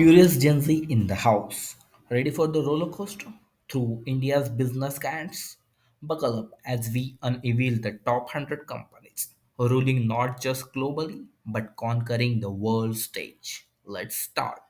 Curious Gen Z in the house. Ready for the roller coaster through India's business giants? Buckle up as we unveil the top 100 companies ruling not just globally but conquering the world stage. Let's start.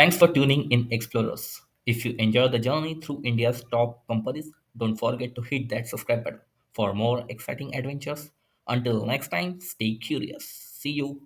Thanks for tuning in, Explorers. If you enjoy the journey through India's top companies, don't forget to hit that subscribe button for more exciting adventures. Until next time, stay curious. See you.